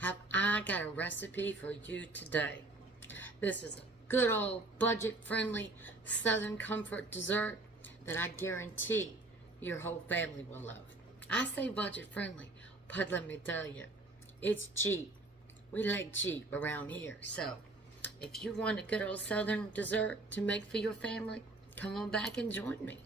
have I got a recipe for you today. This is a good old budget-friendly Southern comfort dessert that I guarantee your whole family will love. I say budget-friendly, but let me tell you, it's cheap. We like cheap around here, so if you want a good old Southern dessert to make for your family, come on back and join me.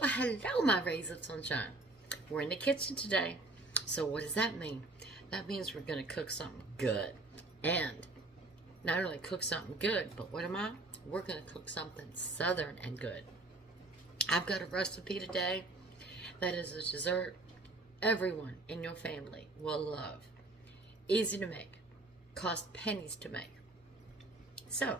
Well, hello, my rays of sunshine. We're in the kitchen today, so what does that mean? That means we're going to cook something good. And not only cook something good, but what am I? We're going to cook something Southern and good. I've got a recipe today that is a dessert everyone in your family will love. Easy to make. Cost pennies to make. So,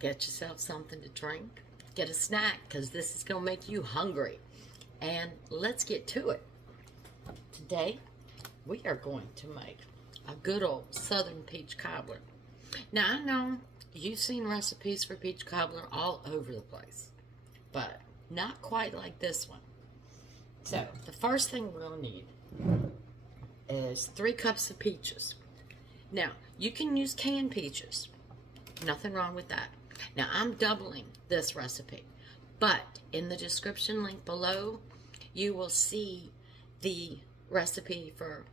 get yourself something to drink. Get a snack, because this is going to make you hungry. And let's get to it. Today, we are going to make a good old Southern peach cobbler. Now, I know you've seen recipes for peach cobbler all over the place, but not quite like this one. So, the first thing we're going to need is 3 cups of peaches. Now, you can use canned peaches. Nothing wrong with that. Now, I'm doubling this recipe, but in the description link below, you will see the recipe for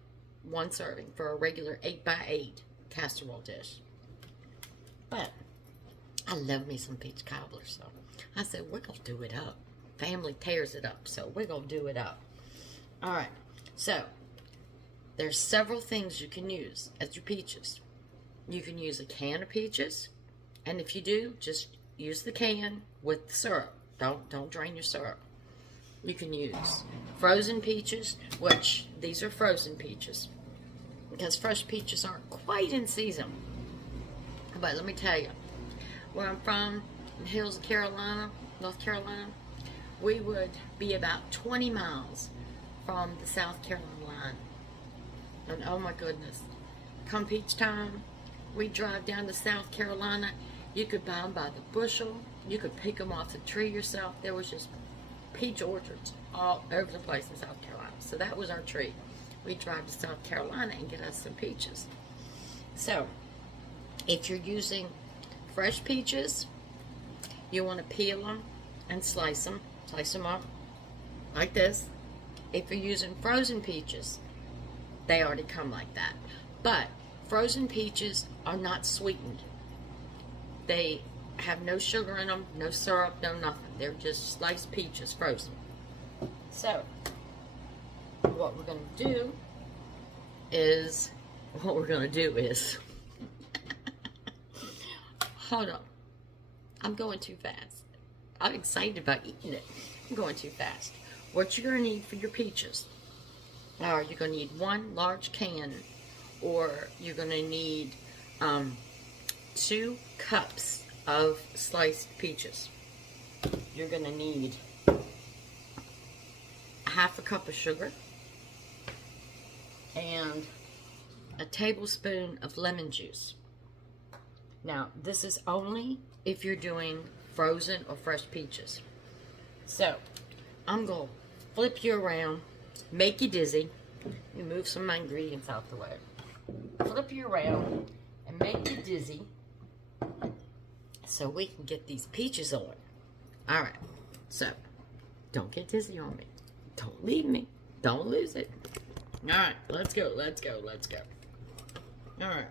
1 serving for a regular 8x8 casserole dish. But I love me some peach cobbler, so I said we're going to do it up. Family tears it up, so we're going to do it up. All right, so there's several things you can use as your peaches. You can use a can of peaches, and if you do, just use the can with the syrup. Don't drain your syrup. You can use frozen peaches, which these are frozen peaches, because fresh peaches aren't quite in season. But let me tell you, where I'm from, in the hills of Carolina, North Carolina, we would be about 20 miles from the South Carolina line. And oh my goodness, come peach time, we drive down to South Carolina. You could buy them by the bushel. You could pick them off the tree yourself. There was just peach orchards all over the place in South Carolina. So that was our treat. We'd drive to South Carolina and get us some peaches. So, if you're using fresh peaches, you want to peel them and slice them. Slice them up like this. If you're using frozen peaches, they already come like that. But frozen peaches are not sweetened. They have no sugar in them, no syrup, no nothing. They're just sliced peaches, frozen. So, what we're going to do is, hold on. I'm going too fast. I'm excited about eating it. I'm going too fast. What you're going to need for your peaches are you're going to need 1 large can, or you're going to need 2 cups of sliced peaches. You're going to need 1/2 cup of sugar and a tablespoon of lemon juice. Now, this is only if you're doing frozen or fresh peaches. So, I'm going to flip you around, make you dizzy. Let me move some of my ingredients out the way. Flip you around and make you dizzy so we can get these peaches on. All right, so don't get dizzy on me. Don't leave me. Don't lose it. All right, let's go, let's go, let's go. All right,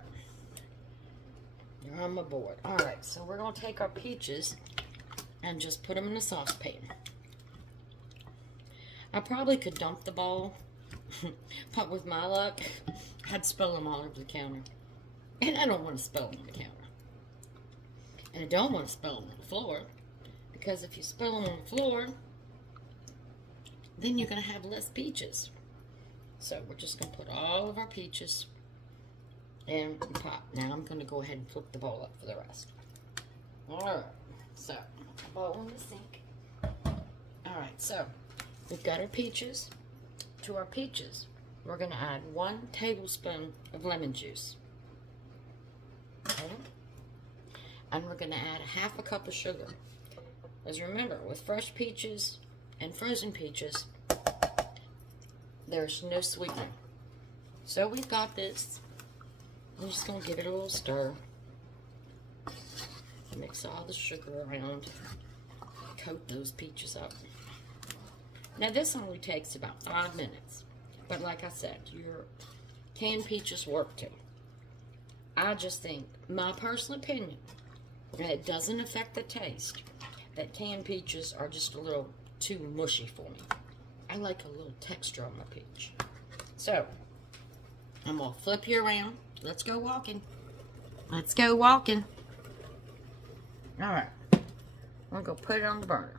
you're on my board. All right, so we're going to take our peaches and just put them in a saucepan. I probably could dump the bowl, but with my luck, I'd spill them all over the counter. And I don't want to spill them on the counter. And I don't want to spill them on the floor, because if you spill them on the floor, then you're going to have less peaches. So we're just going to put all of our peaches in the pot. Now I'm going to go ahead and flip the bowl up for the rest. Alright, so bowl in the sink. Alright, so we've got our peaches. To our peaches, we're going to add 1 tablespoon of lemon juice. Okay. And we're going to add a half a cup of sugar. As remember, with fresh peaches and frozen peaches, there's no sweetening. So we've got this. I'm just going to give it a little stir. Mix all the sugar around. Coat those peaches up. Now this only takes about 5 minutes. But like I said, your canned peaches work too. I just think, my personal opinion, and it doesn't affect the taste, that canned peaches are just a little too mushy for me. I like a little texture on my peach. So, I'm going to flip you around. Let's go walking. Let's go walking. Alright. I'm going to put it on the burner.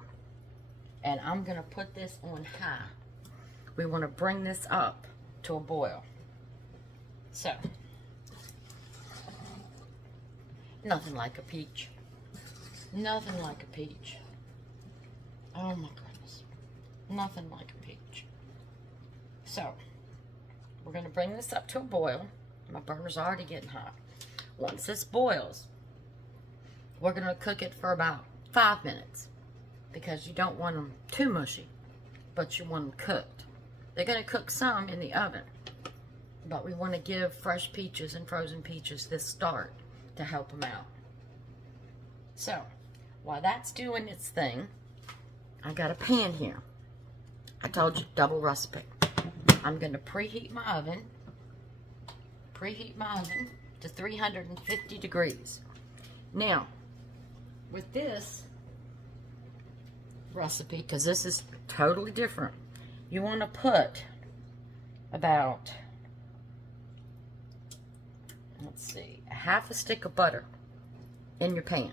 And I'm going to put this on high. We want to bring this up to a boil. So, nothing like a peach. Nothing like a peach. Oh my goodness. Nothing like a peach. So, we're going to bring this up to a boil. My burner's already getting hot. Once this boils, we're going to cook it for about 5 minutes. Because you don't want them too mushy, but you want them cooked. They're going to cook some in the oven. But we want to give fresh peaches and frozen peaches this start to help them out. So, while that's doing its thing, I got a pan here. I told you, double recipe. I'm going to preheat my oven. Preheat my oven to 350 degrees. Now, with this recipe, because this is totally different, you want to put about, let's see, a half a stick of butter in your pan.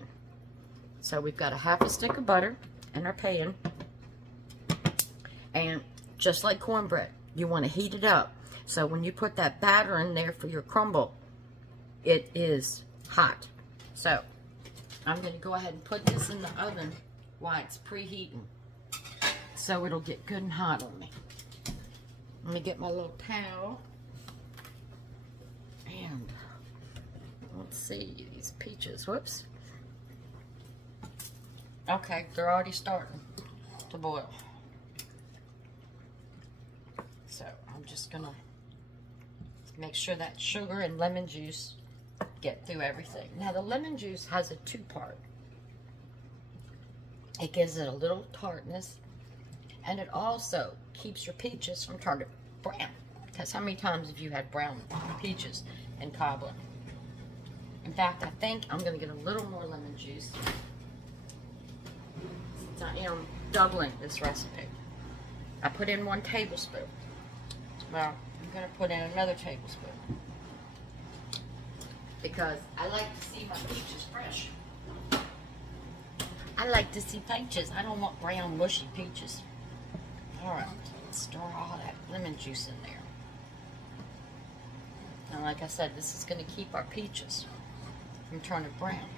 So we've got a half a stick of butter in our pan, and just like cornbread, you want to heat it up. So when you put that batter in there for your crumble, it is hot. So I'm going to go ahead and put this in the oven while it's preheating, so it'll get good and hot on me. Let me get my little towel. And let's see, these peaches, whoops. Okay, they're already starting to boil. So I'm just gonna make sure that sugar and lemon juice get through everything. Now the lemon juice has a two-part. It gives it a little tartness, and it also keeps your peaches from turning brown. Because how many times have you had brown peaches in cobbler? In fact, I think I'm going to get a little more lemon juice, since I am doubling this recipe. I put in 1 tablespoon. Well, I'm going to put in another tablespoon, because I like to see my peaches fresh. I like to see peaches. I don't want brown, mushy peaches. Alright, let's stir all that lemon juice in there. And like I said, this is going to keep our peaches from turning brown.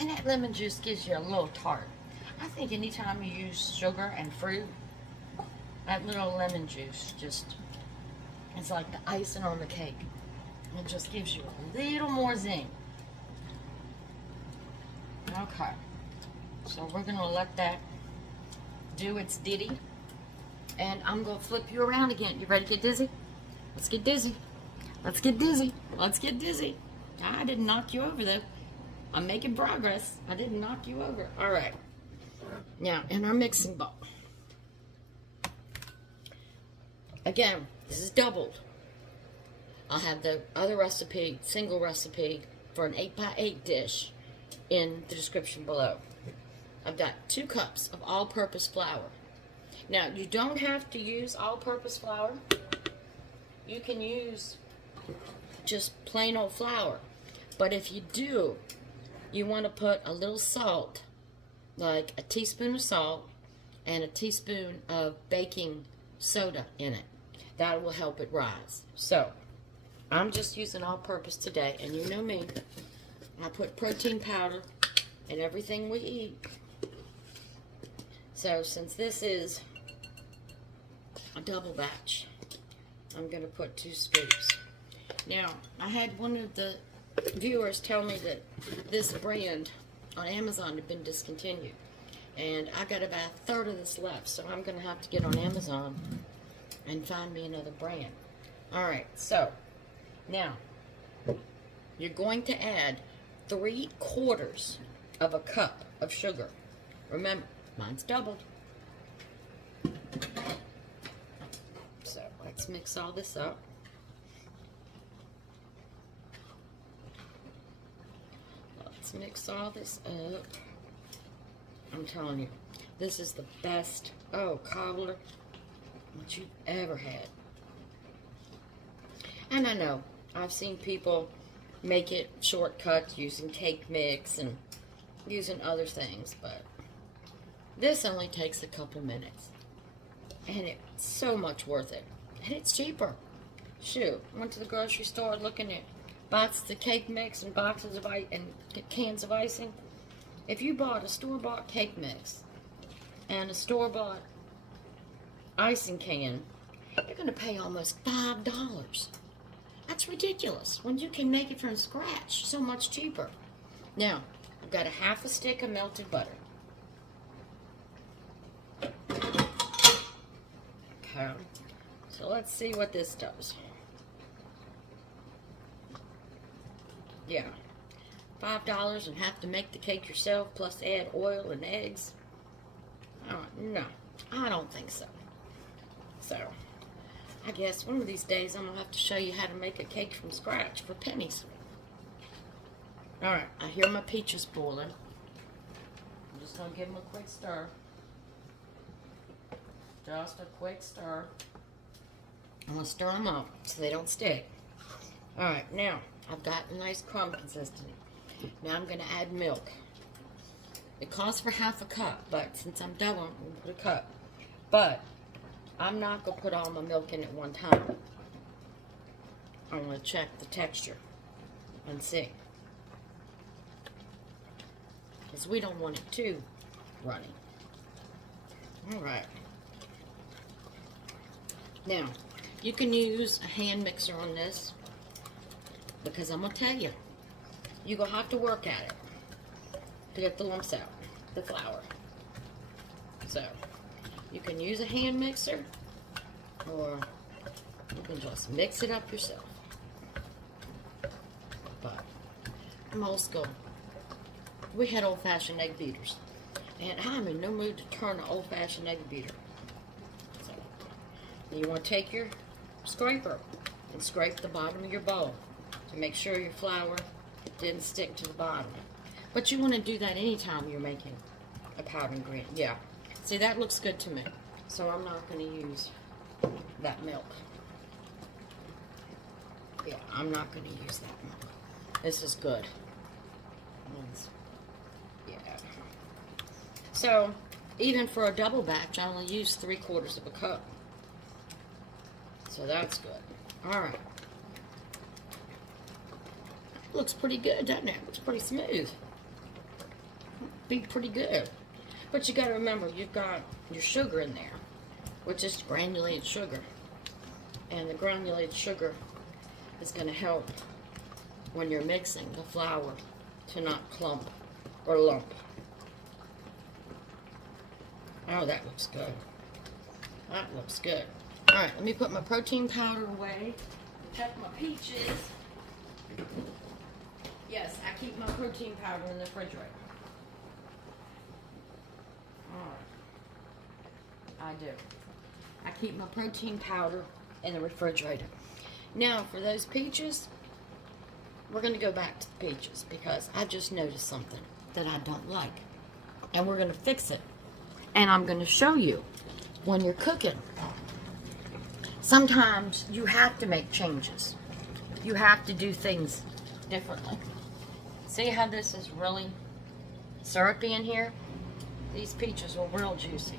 And that lemon juice gives you a little tart. I think anytime you use sugar and fruit, that little lemon juice just, it's like the icing on the cake. It just gives you a little more zing. Okay. So we're going to let that do its ditty. And I'm going to flip you around again. You ready to get dizzy? Let's get dizzy. Let's get dizzy. Let's get dizzy. I didn't knock you over, though. I'm making progress. I didn't knock you over. All right. Now, in our mixing bowl. Again, this is doubled. I'll have the other recipe, single recipe, for an 8x8 dish in the description below. I've got 2 cups of all-purpose flour. Now, you don't have to use all-purpose flour. You can use just plain old flour. But if you do, you want to put a little salt, like a teaspoon of salt and a teaspoon of baking soda in it. That will help it rise. So, I'm just using all-purpose today, and you know me. I put protein powder in everything we eat. So, since this is a double batch, I'm going to put 2 scoops. Now, I had one of the viewers tell me that this brand on Amazon had been discontinued. And I got about a third of this left, so I'm going to have to get on Amazon and find me another brand. Alright, so now you're going to add 3/4 of a cup of sugar. Remember, mine's doubled. So let's mix all this up. Let's mix all this up. I'm telling you, this is the best, cobbler that you've ever had. And I know, I've seen people make it shortcuts using cake mix and using other things, but this only takes a couple minutes. And it's so much worth it. And it's cheaper. Shoot, went to the grocery store looking at boxes of cake mix and boxes of ice and cans of icing. If you bought a store-bought cake mix and a store-bought icing can, you're going to pay almost $5. That's ridiculous when you can make it from scratch so much cheaper. Now, I've got a half a stick of melted butter. Okay, so let's see what this does. Yeah, $5 and have to make the cake yourself plus add oil and eggs. No, I don't think so. So, I guess one of these days I'm going to have to show you how to make a cake from scratch for pennies. Alright, I hear my peaches boiling. I'm just going to give them a quick stir. Just a quick stir. I'm going to stir them up so they don't stick. Alright, now I've got a nice crumb consistency. Now I'm going to add milk. It calls for half a cup, but since I'm double, I'm going to put a cup. But I'm not going to put all my milk in at one time. I'm going to check the texture and see. Because we don't want it too runny. Alright. Now, you can use a hand mixer on this, because I'm going to tell you, you're going to have to work at it to get the lumps out, the flour. So, you can use a hand mixer, or you can just mix it up yourself. But I'm old school. We had old-fashioned egg beaters, and I'm in no mood to turn an old-fashioned egg beater. So, you want to take your scraper and scrape the bottom of your bowl to make sure your flour didn't stick to the bottom. But you want to do that anytime you're making a powdered ingredient. Yeah. See, that looks good to me. So I'm not going to use that milk. Yeah, I'm not going to use that milk. This is good. Yeah. So, even for a double batch, I only use 3/4 of a cup. So that's good. Alright. Looks pretty good, doesn't it? Looks pretty smooth. Be pretty good. But you got to remember, you've got your sugar in there, which is granulated sugar. And the granulated sugar is going to help when you're mixing the flour to not clump or lump. Oh, that looks good. That looks good. Alright, let me put my protein powder away. Check my peaches. Yes, I keep my protein powder in the refrigerator. Alright. I do. I keep my protein powder in the refrigerator. Now, for those peaches, we're going to go back to the peaches because I just noticed something that I don't like. And we're going to fix it. And I'm going to show you when you're cooking. Sometimes you have to make changes. You have to do things differently. See how this is really syrupy in here? These peaches are real juicy.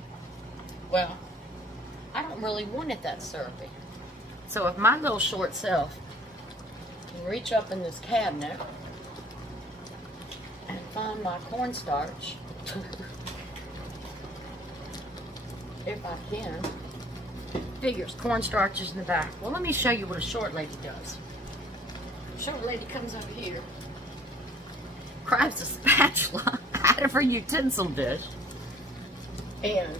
Well, I don't really want it that syrupy. So if my little short self can reach up in this cabinet and find my cornstarch, if I can, figures cornstarch is in the back. Well, let me show you what a short lady does. short lady comes over here, grabs a spatula out of her utensil dish, and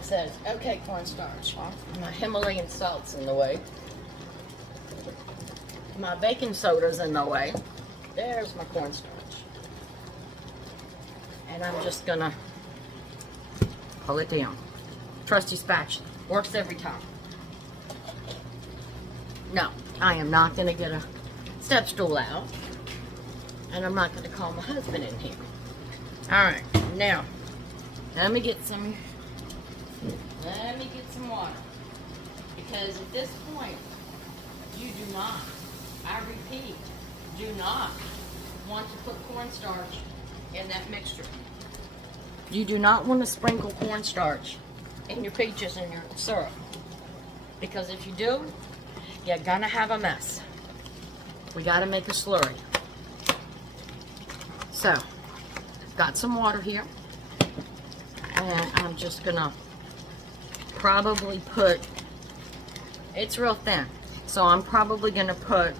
says, okay, cornstarch, my Himalayan salt's in the way. My baking soda's in the way. There's my cornstarch. And I'm just gonna pull it down. Trusty spatula. Works every time. No, I am not gonna get a step stool out. And I'm not gonna call my husband in here. Alright, now, let me get some water. Because at this point, you do not, I repeat, do not want to put cornstarch in that mixture. You do not want to sprinkle cornstarch in your peaches and your syrup. Because if you do, you're gonna have a mess. We gotta make a slurry. So, got some water here. And I'm just gonna probably put, it's real thin, so I'm probably gonna put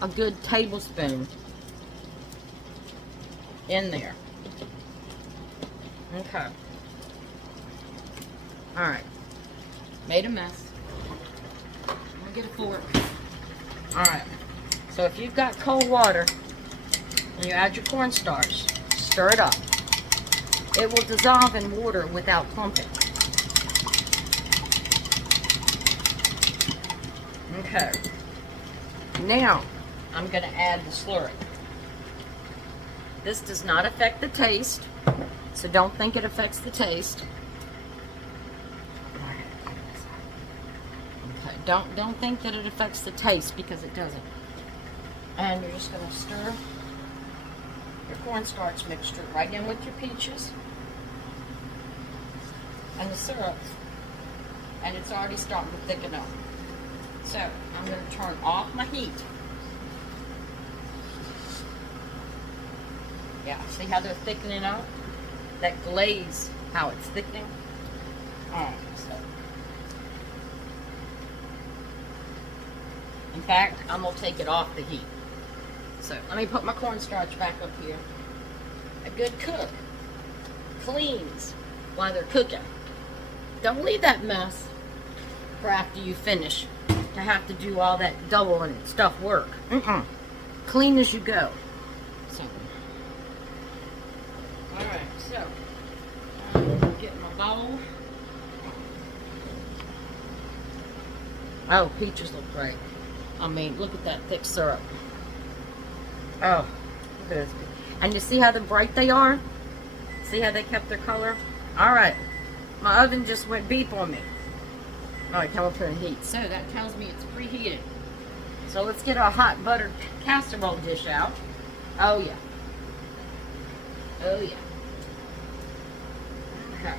a good tablespoon in there. Okay. Alright. Made a mess. I'm gonna get a fork. Alright. So if you've got cold water and you add your cornstarch, stir it up. It will dissolve in water without clumping. Okay. Now, I'm going to add the slurry. This does not affect the taste, so don't think it affects the taste. Okay, don't think that it affects the taste, because it doesn't. And you're just going to stir your cornstarch mixture right in with your peaches and the syrup, and it's already starting to thicken up. So I'm going to turn off my heat. Yeah, see how they're thickening up? That glaze, how it's thickening. Alright, so. In fact, I'm going to take it off the heat. So let me put my cornstarch back up here. A good cook cleans while they're cooking. Don't leave that mess for after you finish to have to do all that double and stuff work. Clean as you go. So, alright, so I'm getting my bowl. Oh, peaches look great. I mean, look at that thick syrup. Oh, look at this. And you see how bright they are? See how they kept their color? Alright, my oven just went beep on me. Alright, come up to the heat. So that tells me it's preheated. So let's get our hot buttered casserole dish out. Oh yeah. Oh yeah. Okay.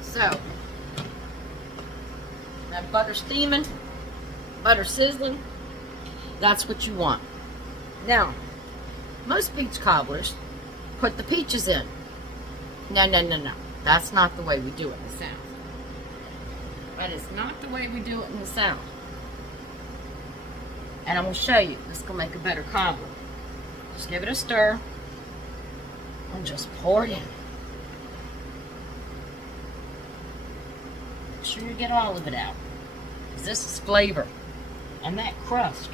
So, that butter steaming, butter sizzling, that's what you want. Now, most peach cobblers put the peaches in. No. That's not the way we do it in the South. That is not the way we do it in the South. And I'm going to show you. This is going to make a better cobbler. Just give it a stir. And just pour it in. Make sure you get all of it out. Because this is flavor. And that crust.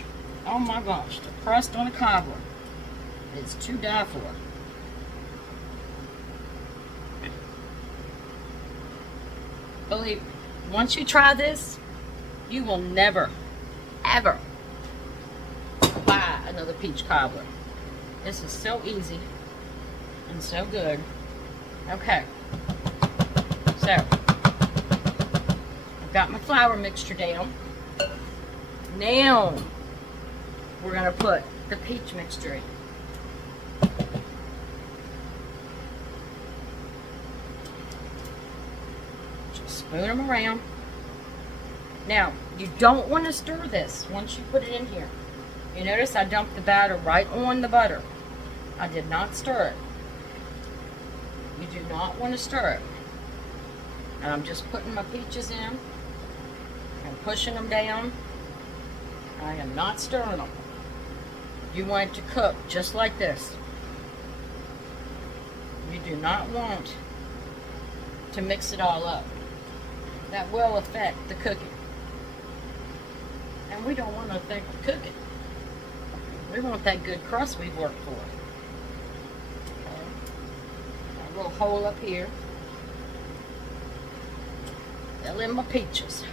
Oh my gosh. The crust on a cobbler is to die for. Believe me, once you try this, you will never, ever buy another peach cobbler. This is so easy and so good. Okay, so I've got my flour mixture down. Now we're going to put the peach mixture in. Spoon them around. Now, you don't want to stir this once you put it in here. You notice I dumped the batter right on the butter. I did not stir it. You do not want to stir it. And I'm just putting my peaches in. And I'm pushing them down. I am not stirring them. You want it to cook just like this. You do not want to mix it all up. That will affect the cooking. And we don't want to affect the cooking. We want that good crust we've worked for. Okay. A little hole up here. Fill in my peaches.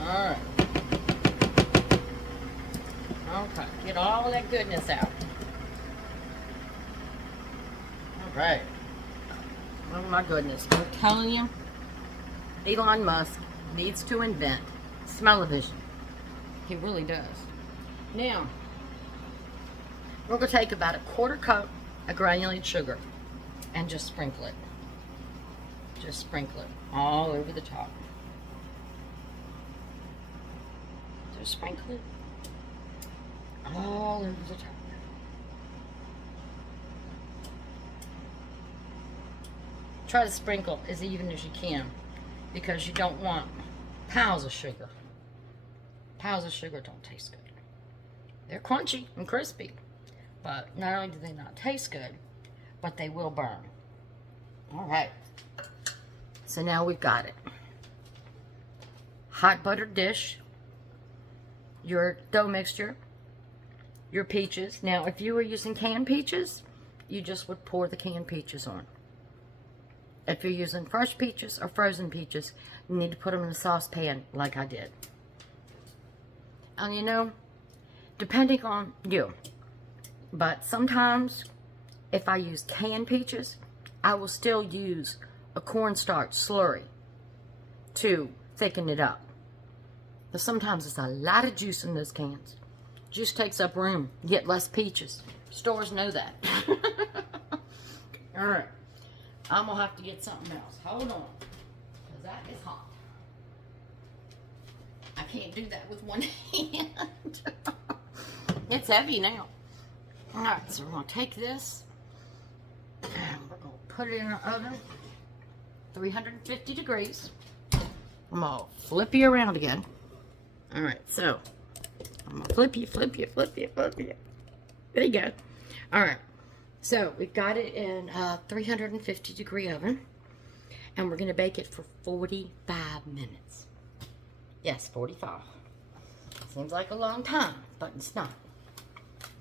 Alright. Okay. Get all that goodness out. Alright. Oh my goodness. I'm telling you, Elon Musk needs to invent smell-o-vision. He really does. Now, we're going to take about a 1/4 cup of granulated sugar and just sprinkle it. Just sprinkle it all over the top. Just sprinkle it all over the top. Try to sprinkle as even as you can, because you don't want piles of sugar. Piles of sugar don't taste good. They're crunchy and crispy, but not only do they not taste good, but they will burn. All right. So now we've got it. Hot buttered dish, your dough mixture, your peaches. Now, if you were using canned peaches, you just would pour the canned peaches on. If you're using fresh peaches or frozen peaches, you need to put them in a saucepan like I did. And you know, depending on you, but sometimes if I use canned peaches, I will still use a cornstarch slurry to thicken it up. But sometimes there's a lot of juice in those cans. Juice takes up room. You get less peaches. Stores know that. All right. I'm going to have to get something else. Hold on. Because that is hot. I can't do that with one hand. It's heavy now. Alright, so we're going to take this. And we're going to put it in the oven. 350 degrees. I'm going to flip you around again. Alright, so. I'm going to flip you. There you go. Alright. So, we've got it in a 350 degree oven, and we're going to bake it for 45 minutes. Yes, 45. Seems like a long time, but it's not.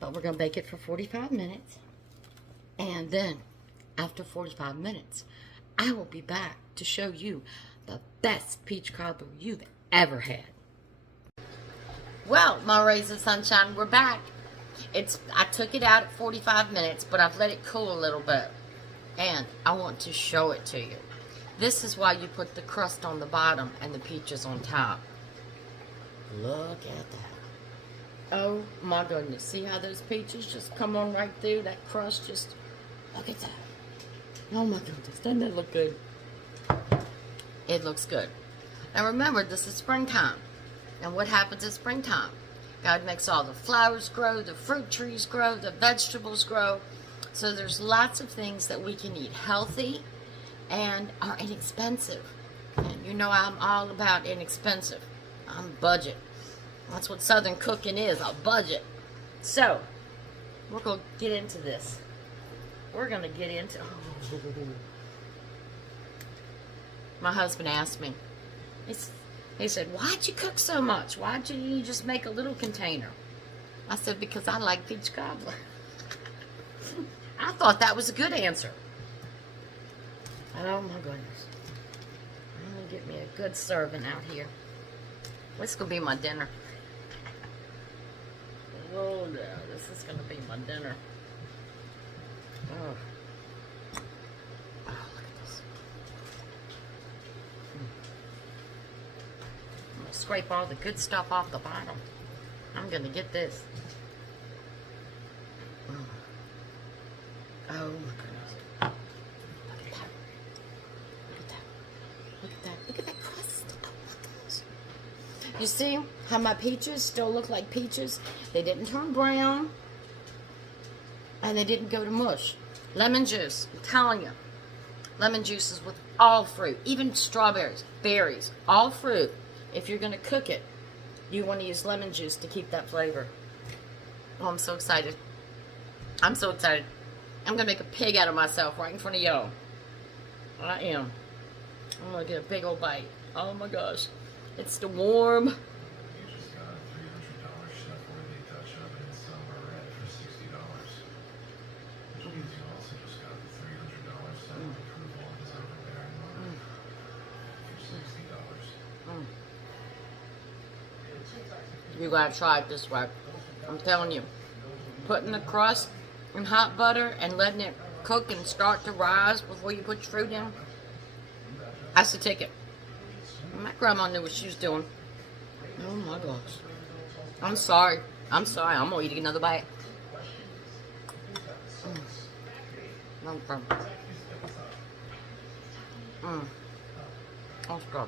But we're going to bake it for 45 minutes, and then, after 45 minutes, I will be back to show you the best peach cobbler you've ever had. Well, my rays of sunshine, we're back. I took it out at 45 minutes, but I've let it cool a little bit. And I want to show it to you. This is why you put the crust on the bottom and the peaches on top. Look at that. Oh my goodness. See how those peaches just come on right through? That crust just, look at that. Oh my goodness. Doesn't that look good? It looks good. Now remember, this is springtime. And what happens in springtime? God makes all the flowers grow, the fruit trees grow, the vegetables grow. So there's lots of things that we can eat healthy and are inexpensive. And you know I'm all about inexpensive. I'm budget. That's what Southern cooking is, a budget. So, we're going to get into this. We're going to get into... My husband asked me, he said, why'd you cook so much? Why'd you just make a little container? I said, because I like peach cobbler. I thought that was a good answer. Oh my goodness. I'm going to get me a good serving out here. What's going to be my dinner? Oh yeah, this is going to be my dinner. Oh. Scrape all the good stuff off the bottom. I'm going to get this. Oh my goodness. Look at that. Look at that. Look at that. Look at that crust. Oh my gosh. You see how my peaches still look like peaches? They didn't turn brown. And they didn't go to mush. Lemon juice. I'm telling you. Lemon juice is all fruit, even strawberries, berries, all fruit. If you're going to cook it, you want to use lemon juice to keep that flavor. Oh, I'm so excited. I'm so excited. I'm going to make a pig out of myself right in front of y'all. I am. I'm going to get a big old bite. Oh my gosh. It's the warm. You gotta try it this way. I'm telling you. Putting the crust in hot butter and letting it cook and start to rise before you put your fruit in. That's the ticket. My grandma knew what she was doing. Oh my gosh. I'm sorry. I'm sorry. I'm gonna eat another bite. No problem. That's good.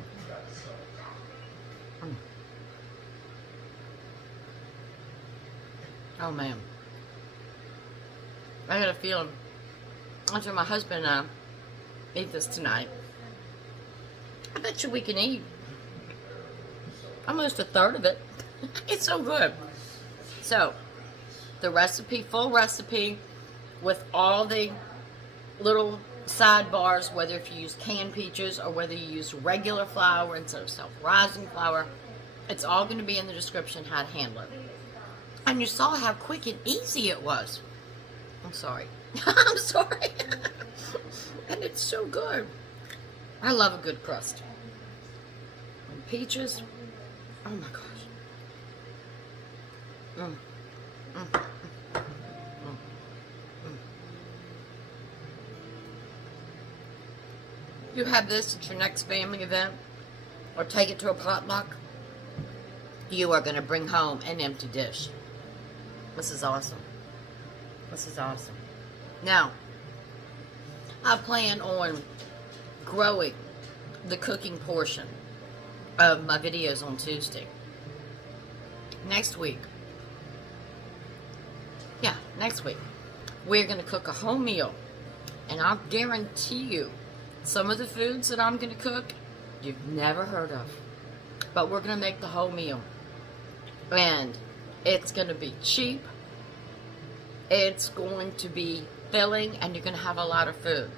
Oh man. I had a feeling after my husband and I eat this tonight, I bet you we can eat almost a third of it. It's so good. So, the recipe, full recipe, with all the little sidebars, whether if you use canned peaches or whether you use regular flour instead of self-rising flour, it's all going to be in the description how to handle it. And you saw how quick and easy it was. I'm sorry. I'm sorry. And it's so good. I love a good crust. And peaches. Oh my gosh. You have this at your next family event or take it to a potluck, you are going to bring home an empty dish. This is awesome. This is awesome. Now, I plan on growing the cooking portion of my videos on Tuesday. Next week, we're going to cook a whole meal. And I'll guarantee you, some of the foods that I'm going to cook, you've never heard of. But we're going to make the whole meal. And it's going to be cheap. It's going to be filling. And you're going to have a lot of food.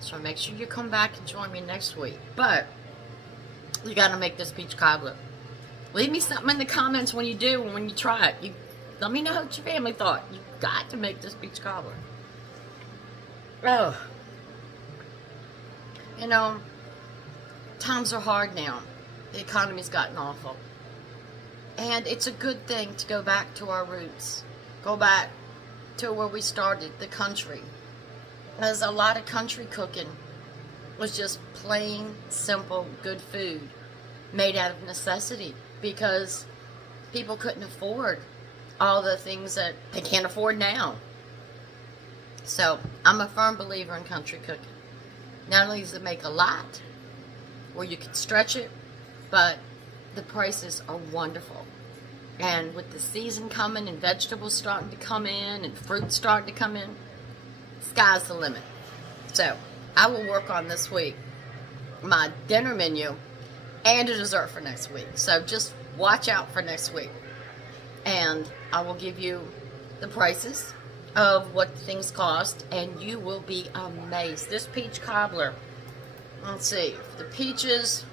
So make sure you come back and join me next week. But you got to make this peach cobbler. Leave me something in the comments when you do and when you try it. Let me know what your family thought. You got to make this peach cobbler. Oh. You know, times are hard now. The economy's gotten awful. And it's a good thing to go back to our roots. Go back to where we started, the country. There's a lot of country cooking was just plain, simple, good food made out of necessity because people couldn't afford all the things that they can't afford now. So, I'm a firm believer in country cooking. Not only does it make a lot, where you can stretch it, but the prices are wonderful. And with the season coming and vegetables starting to come in and fruit starting to come in, sky's the limit. So, I will work on this week my dinner menu and a dessert for next week. So, just watch out for next week. And I will give you the prices of what things cost, and you will be amazed. This peach cobbler, let's see, the peaches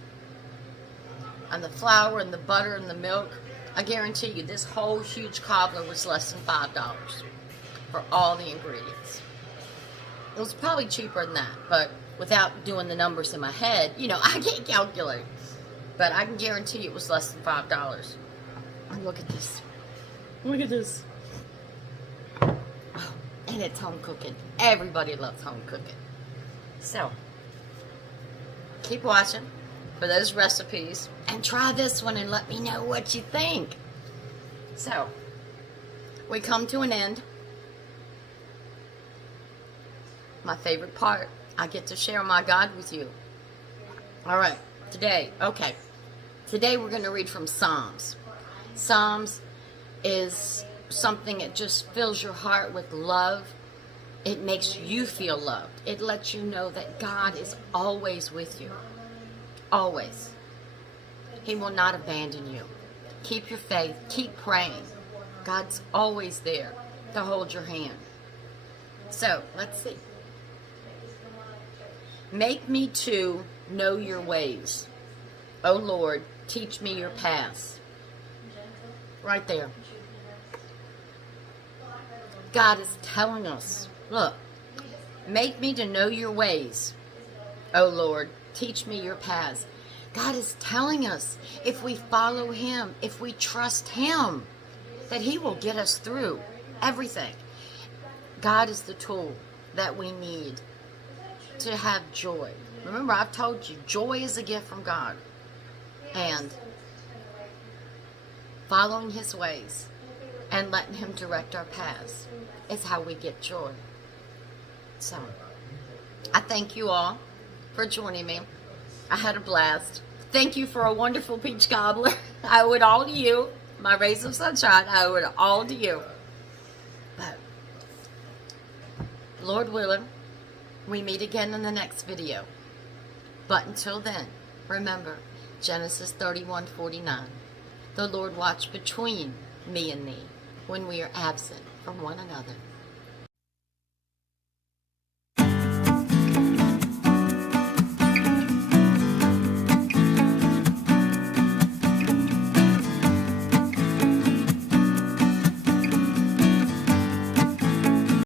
and the flour and the butter and the milk, I guarantee you this whole huge cobbler was less than $5 for all the ingredients. It was probably cheaper than that, but without doing the numbers in my head, you know, I can't calculate. But I can guarantee it was less than $5. And look at this. Look at this. Oh, and it's home cooking. Everybody loves home cooking. So, keep watching for those recipes and try this one and let me know what you think. So, we come to an end. My favorite part, I get to share my God with you. Alright, today we're going to read from Psalms. Psalms is something that just fills your heart with love It makes you feel loved. It lets you know that God is always with you. Always. He will not abandon you. Keep your faith. Keep praying. God's always there to hold your hand. So, let's see. Make me to know your ways. O Lord, teach me your paths. Right there. God is telling us, look, make me to know your ways. O Lord, teach me your paths. God is telling us if we follow him, if we trust him, that he will get us through everything. God is the tool that we need to have joy. Remember, I've told you, joy is a gift from God. And following his ways and letting him direct our paths is how we get joy. So, I thank you all for joining me. I had a blast. Thank you for a wonderful peach cobbler. I owe it all to you. My rays of sunshine, I owe it all to you. But, Lord willing, we meet again in the next video. But until then, remember, Genesis 31:49. The Lord watched between me and thee when we are absent from one another.